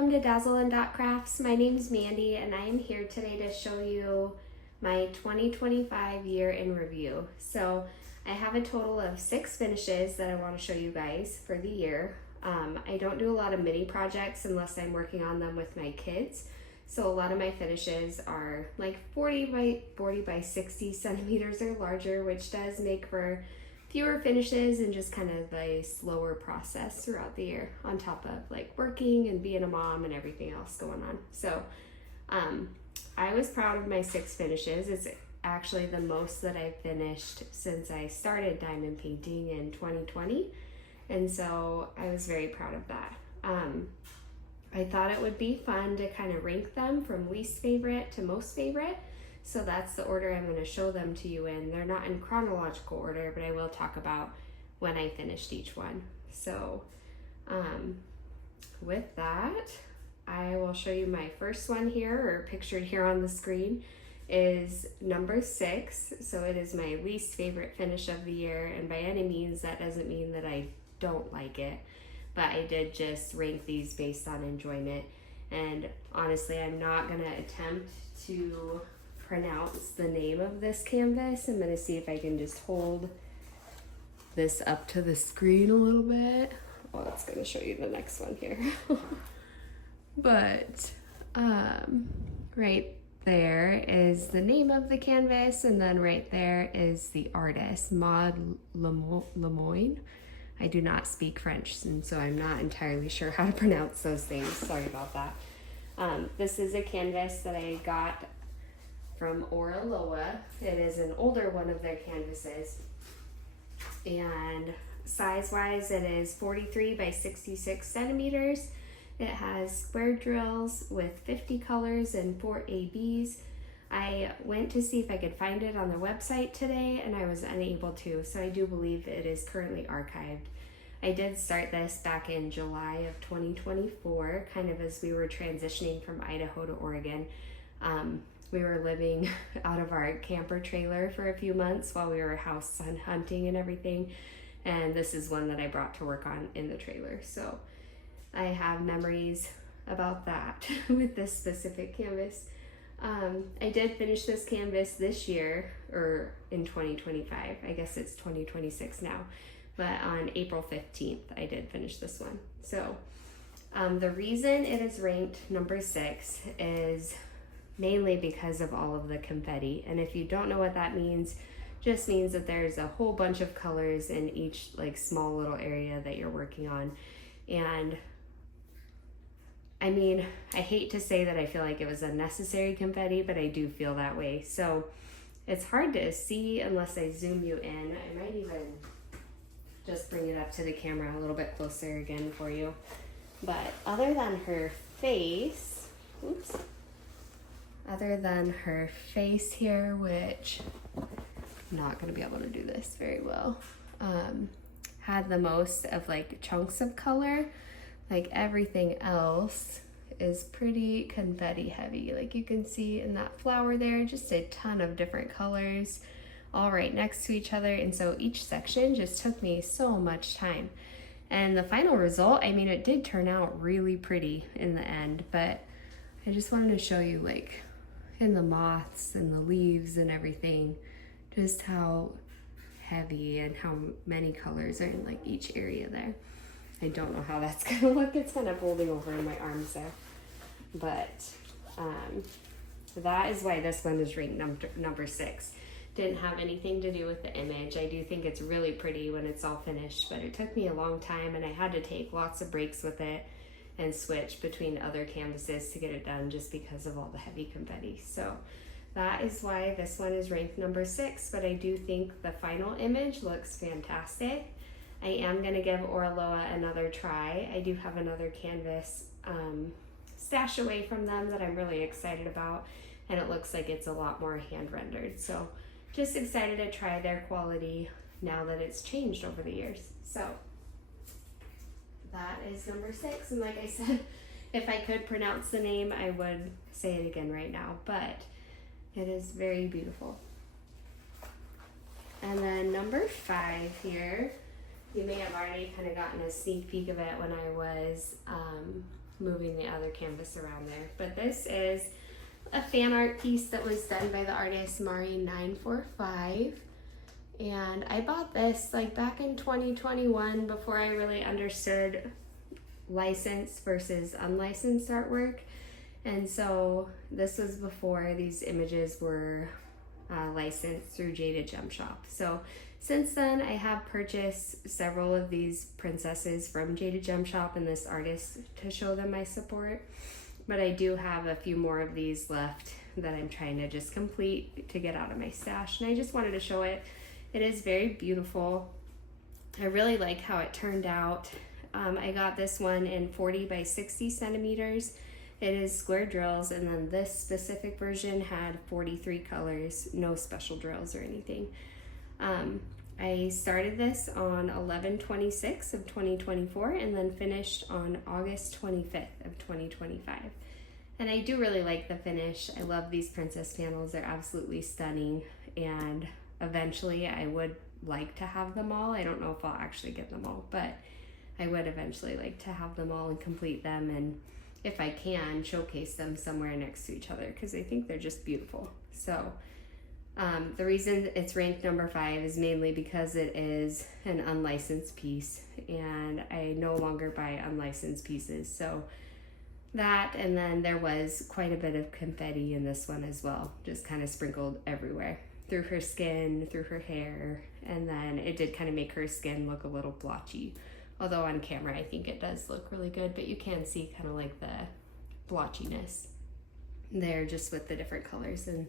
welcome to Dazzle and Dot Crafts. My name's Mandy and I am here today to show you my 2025 year in review. So I have a total of 6 finishes that I want to show you guys for the year. I don't do a lot of mini projects unless I'm working on them with my kids. So a lot of my finishes are like 40 by 60 centimeters or larger, which does make for fewer finishes and just kind of a slower process throughout the year on top of like working and being a mom and everything else going on. So I was proud of my 6 finishes. It's actually the most that I've finished since I started diamond painting in 2020. And so I was very proud of that. I thought it would be fun to kind of rank them from least favorite to most favorite. So that's the order I'm going to show them to you in. They're not in chronological order, but I will talk about when I finished each one. So with that, I will show you my first one here, or pictured here on the screen, is number 6. So it is my least favorite finish of the year, and by any means that doesn't mean that I don't like it, but I did just rank these based on enjoyment. And honestly, I'm not going to attempt to pronounce the name of this canvas. I'm going to see if I can just hold this up to the screen a little bit. Well, it's going to show you the next one here. But right there is the name of the canvas, and then right there is the artist, Maud Lemoine. I do not speak French, and so I'm not entirely sure how to pronounce those things. Sorry about that. This is a canvas that I got from Ora Loa. It is an older one of their canvases, and size-wise it is 43 by 66 centimeters. It has square drills with 50 colors and 4 ABs. I went to see if I could find it on their website today, and I was unable to, so I do believe it is currently archived. I did start this back in July of 2024, kind of as we were transitioning from Idaho to Oregon. We were living out of our camper trailer for a few months while we were house hunting and everything, and this is one that I brought to work on in the trailer. So I have memories about that with this specific canvas. I did finish this canvas this year, or in 2025. I guess it's 2026 now, but on April 15th I did finish this one. So the reason it is ranked number 6 is mainly because of all of the confetti. And if you don't know what that means, just means that there's a whole bunch of colors in each like small little area that you're working on. And I mean, I hate to say that I feel like it was unnecessary confetti, but I do feel that way. So it's hard to see unless I zoom you in. I might even just bring it up to the camera a little bit closer again for you. But other than her face, here, which I'm not gonna be able to do this very well, had the most of like chunks of color. Like everything else is pretty confetti heavy. Like you can see in that flower there, just a ton of different colors all right next to each other. And so each section just took me so much time. And the final result, I mean, it did turn out really pretty in the end, but I just wanted to show you like in the moths and the leaves and everything, just how heavy and how many colors are in like each area there. I don't know how that's gonna look. It's kind of folding over in my arms there. But that is why this one is ranked number 6. Didn't have anything to do with the image. I do think it's really pretty when it's all finished, but it took me a long time and I had to take lots of breaks with it and switch between other canvases to get it done just because of all the heavy confetti. So that is why this one is ranked number 6, but I do think the final image looks fantastic. I am going to give Ora Loa another try. I do have another canvas stashed away from them that I'm really excited about, and it looks like it's a lot more hand rendered. So just excited to try their quality now that it's changed over the years. So that is number 6, and like I said, if I could pronounce the name, I would say it again right now, but it is very beautiful. And then number 5 here, you may have already kind of gotten a sneak peek of it when I was moving the other canvas around there. But this is a fan art piece that was done by the artist Mari945. And I bought this like back in 2021 before I really understood licensed versus unlicensed artwork. And so this was before these images were licensed through Jaded Gem Shop. So since then, I have purchased several of these princesses from Jaded Gem Shop and this artist to show them my support. But I do have a few more of these left that I'm trying to just complete to get out of my stash. And I just wanted to show it. It is very beautiful. I really like how it turned out. I got this one in 40 by 60 centimeters. It is square drills, and then this specific version had 43 colors, no special drills or anything. I started this on 11/26 of 2024 and then finished on August 25th of 2025. And I do really like the finish. I love these princess panels. They're absolutely stunning, and eventually I would like to have them all. I don't know if I'll actually get them all, but I would eventually like to have them all and complete them, and if I can, showcase them somewhere next to each other because I think they're just beautiful. So the reason it's ranked number 5 is mainly because it is an unlicensed piece, and I no longer buy unlicensed pieces. So that, and then there was quite a bit of confetti in this one as well, just kind of sprinkled everywhere through her skin, through her hair, and then it did kind of make her skin look a little blotchy. Although on camera, I think it does look really good, but you can see kind of like the blotchiness there just with the different colors and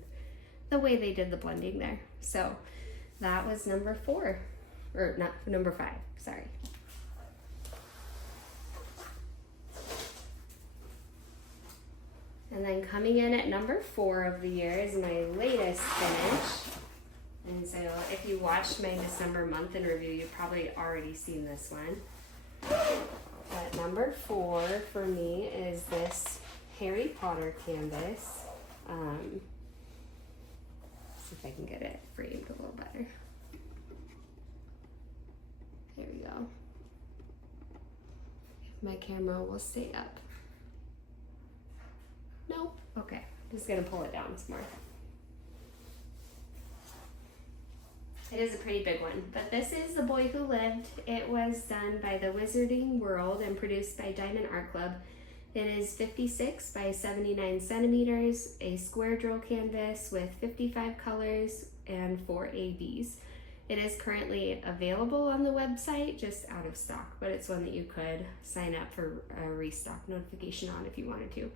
the way they did the blending there. So that was number 4, or not, number 5, sorry. And then coming in at number 4 of the year is my latest finish. And so if you watched my December month in review, you've probably already seen this one. But number 4 for me is this Harry Potter canvas. See if I can get it framed a little better. There we go. If my camera will stay up. Nope. Okay. Just gonna pull it down some more. It is a pretty big one, but this is The Boy Who Lived. It was done by the Wizarding World and produced by Diamond Art Club. It is 56 by 79 centimeters, a square drill canvas with 55 colors and 4 ABs. It is currently available on the website, just out of stock, but it's one that you could sign up for a restock notification on if you wanted to.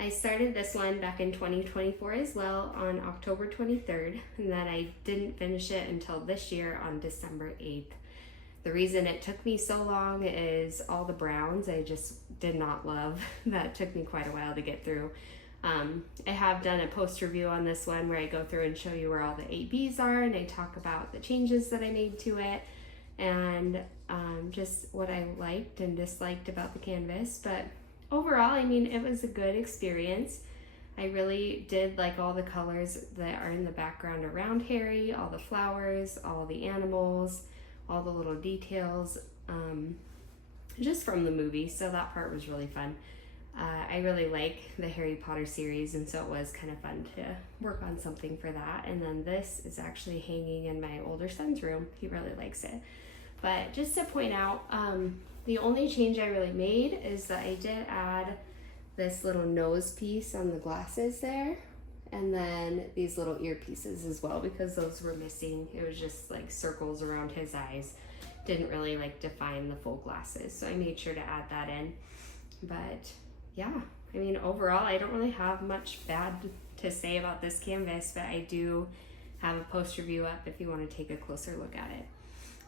I started this one back in 2024 as well on October 23rd, and then I didn't finish it until this year on December 8th. The reason it took me so long is all the browns I just did not love. That took me quite a while to get through. I have done a post review on this one where I go through and show you where all the ABs are, and I talk about the changes that I made to it and just what I liked and disliked about the canvas. But overall, I mean, it was a good experience. I really did like all the colors that are in the background around Harry, all the flowers, all the animals, all the little details, just from the movie. So that part was really fun. I really like the Harry Potter series, and so it was kind of fun to work on something for that. And then this is actually hanging in my older son's room. He really likes it. But just to point out, the only change I really made is that I did add this little nose piece on the glasses there, and then these little earpieces as well, because those were missing. It was just like circles around his eyes. Didn't really like define the full glasses, so I made sure to add that in. But yeah, I mean, overall, I don't really have much bad to say about this canvas, but I do have a post review up if you want to take a closer look at it.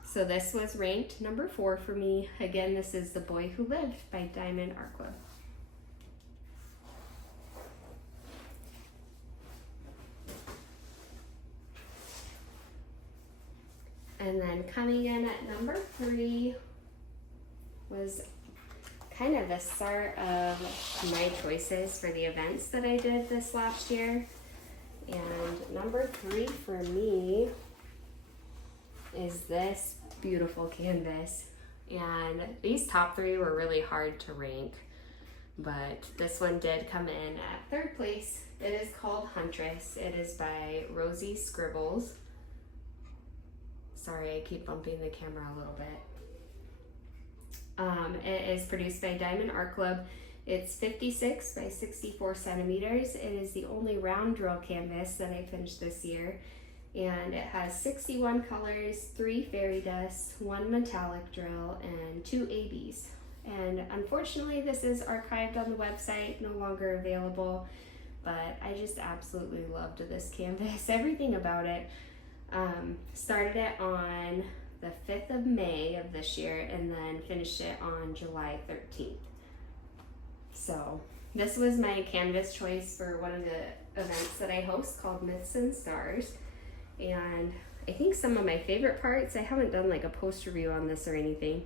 So this was ranked number 4 for me. Again, this is The Boy Who Lived by Diamond Art Club. And then coming in at number 3 was kind of the start of my choices for the events that I did this last year. And number 3 for me is this beautiful canvas. And these top 3 were really hard to rank. but this one did come in at third place. It is called Huntress. It is by Rosie Scribbles. Sorry, I keep bumping the camera a little bit. It is produced by Diamond Art Club. It's 56 by 64 centimeters. It is the only round drill canvas that I finished this year. And it has 61 colors, 3 fairy dusts, 1 metallic drill, and 2 ABs. And unfortunately, this is archived on the website, no longer available, but I just absolutely loved this canvas. Everything about it. Started it on the 5th of May of this year and then finished it on July 13th. So this was my canvas choice for one of the events that I host called Myths and Stars. And I think some of my favorite parts, I haven't done like a post review on this or anything,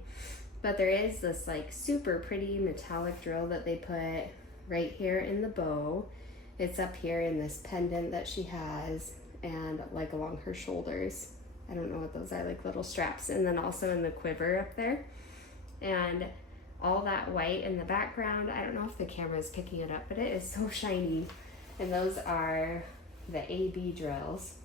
but there is this like super pretty metallic drill that they put right here in the bow. It's up here in this pendant that she has and like along her shoulders. I don't know what those are, like little straps, and then also in the quiver up there. And all that white in the background, I don't know if the camera is picking it up, but it is so shiny. And those are the AB drills.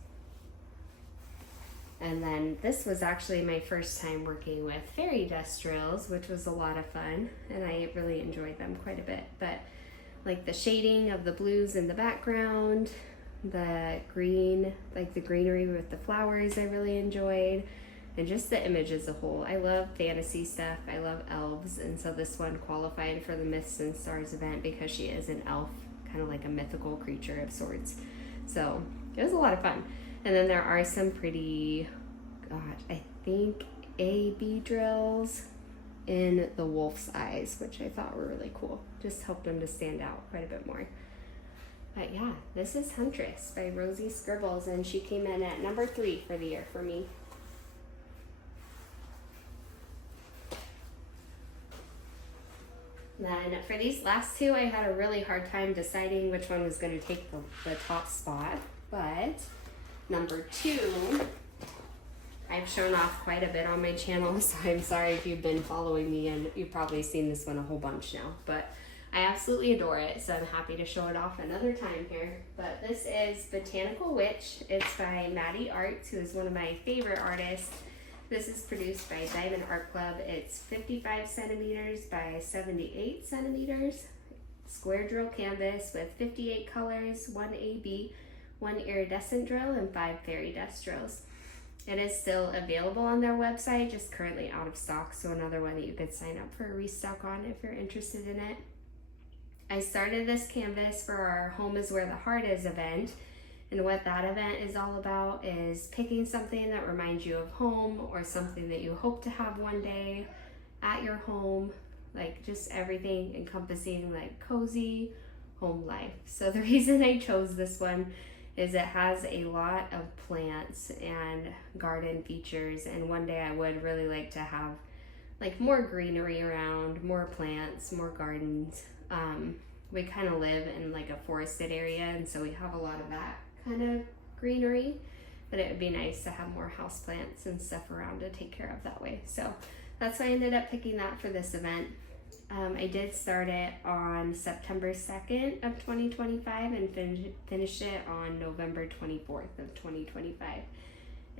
And then this was actually my first time working with fairy dust drills, which was a lot of fun, and I really enjoyed them quite a bit. But like the shading of the blues in the background, the green, like the greenery with the flowers, I really enjoyed, and just the image as a whole. I love fantasy stuff, I love elves, and so this one qualified for the Myths and Stars event because she is an elf, kind of like a mythical creature of sorts. So it was a lot of fun. And then there are some pretty, I think AB drills in the wolf's eyes, which I thought were really cool. Just helped them to stand out quite a bit more. But yeah, this is Huntress by Rosie Scribbles, and she came in at number 3 for the year for me. Then for these last two, I had a really hard time deciding which one was going to take the top spot, but number 2, I've shown off quite a bit on my channel, so I'm sorry if you've been following me and you've probably seen this one a whole bunch now, but I absolutely adore it, so I'm happy to show it off another time here. But this is Botanical Witch. It's by Maddie Arts, who is one of my favorite artists. This is produced by Diamond Art Club. It's 55 centimeters by 78 centimeters. Square drill canvas with 58 colors, 1 AB, 1 iridescent drill, and 5 fairy dust drills. It is still available on their website, just currently out of stock, so another one that you could sign up for a restock on if you're interested in it. I started this canvas for our Home is Where the Heart Is event, and what that event is all about is picking something that reminds you of home or something that you hope to have one day at your home, like just everything encompassing like cozy home life. So the reason I chose this one is it has a lot of plants and garden features, and one day I would really like to have like more greenery around, more plants, more gardens. We kind of live in like a forested area, and so we have a lot of that kind of greenery, but it would be nice to have more houseplants and stuff around to take care of that way. So that's why I ended up picking that for this event. I did start it on September 2nd of 2025 and finished it on November 24th of 2025.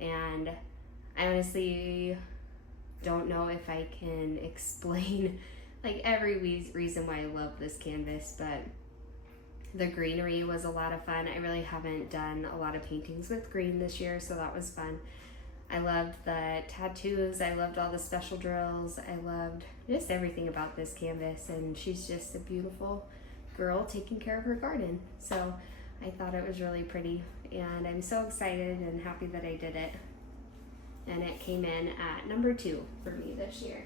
And I honestly don't know if I can explain like every reason why I love this canvas, but the greenery was a lot of fun. I really haven't done a lot of paintings with green this year, so that was fun. I loved the tattoos, I loved all the special drills, I loved just everything about this canvas, and she's just a beautiful girl taking care of her garden. So I thought it was really pretty, and I'm so excited and happy that I did it. And it came in at number 2 for me this year.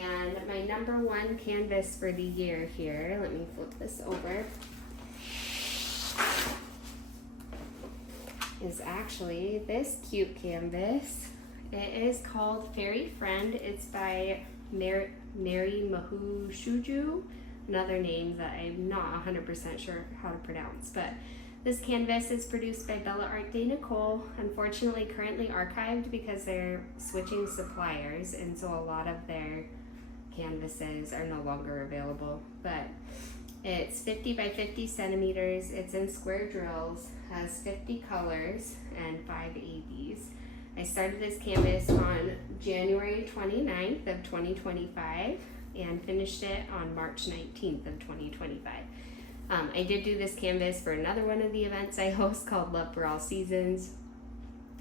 And my number 1 canvas for the year here, let me flip this over, is actually this cute canvas. It is called Fairy Friend. It's by Mary Mahushuju, another name that I'm not 100% sure how to pronounce, but This canvas is produced by Bella Art de Nicole, unfortunately currently archived because they're switching suppliers, and so a lot of their canvases are no longer available. But it's 50 by 50 centimeters, it's in square drills, has 50 colors and 5 ABs. I started this canvas on January 29th of 2025 and finished it on March 19th of 2025. I did do this canvas for another one of the events I host called Love for All Seasons.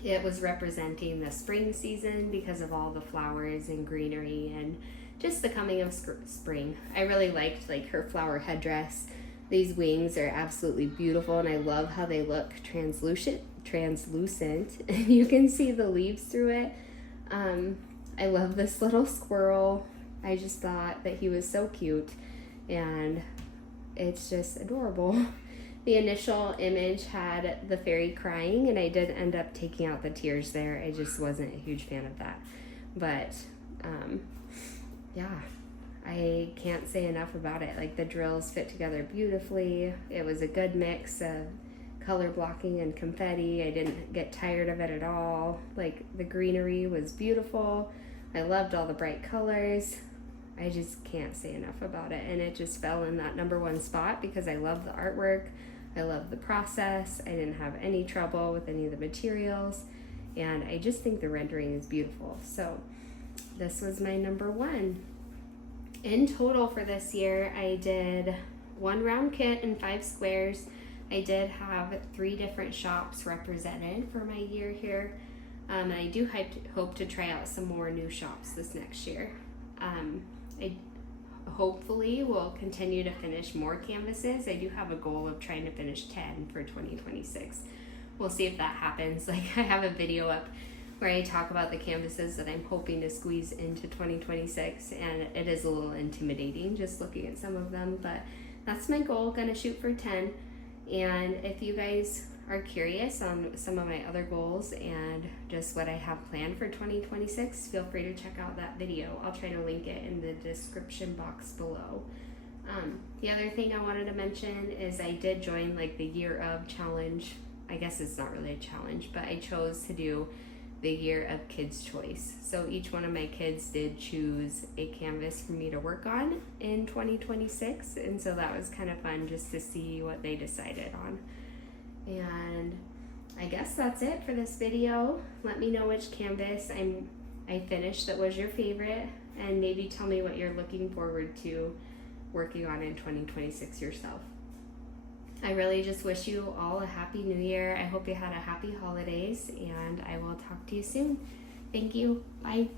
It was representing the spring season because of all the flowers and greenery and just the coming of spring. I really liked like her flower headdress. These wings are absolutely beautiful, and I love how they look translucent and you can see the leaves through it. I love this little squirrel. I just thought that he was so cute, and it's just adorable. The initial image had the fairy crying, and I did end up taking out the tears there. I just wasn't a huge fan of that. But yeah, I can't say enough about it. Like, the drills fit together beautifully. It was a good mix of color blocking and confetti. I didn't get tired of it at all. Like, the greenery was beautiful. I loved all the bright colors. I just can't say enough about it, and it just fell in that #1 spot because I love the artwork, I love the process, I didn't have any trouble with any of the materials, and I just think the rendering is beautiful. So this was my #1. In total for this year, I did 1 round kit and 5 squares. I did have 3 different shops represented for my year here. And I do hope to try out some more new shops this next year. I hopefully will continue to finish more canvases. I do have a goal of trying to finish 10 for 2026. We'll see if that happens. Like, I have a video up where I talk about the canvases that I'm hoping to squeeze into 2026, and it is a little intimidating just looking at some of them, but that's my goal. Gonna shoot for 10. And if you guys are curious on some of my other goals and just what I have planned for 2026, feel free to check out that video. I'll try to link it in the description box below. The other thing I wanted to mention is I did join like the Year of challenge. I guess it's not really a challenge, but I chose to do the Year of Kids Choice. So each one of my kids did choose a canvas for me to work on in 2026, and so that was kind of fun just to see what they decided on. And I guess that's it for this video. Let me know which canvas I finished that was your favorite, and maybe tell me what you're looking forward to working on in 2026 yourself. I really just wish you all a happy new year. I hope you had a happy holidays, and I will talk to you soon. Thank you. Bye.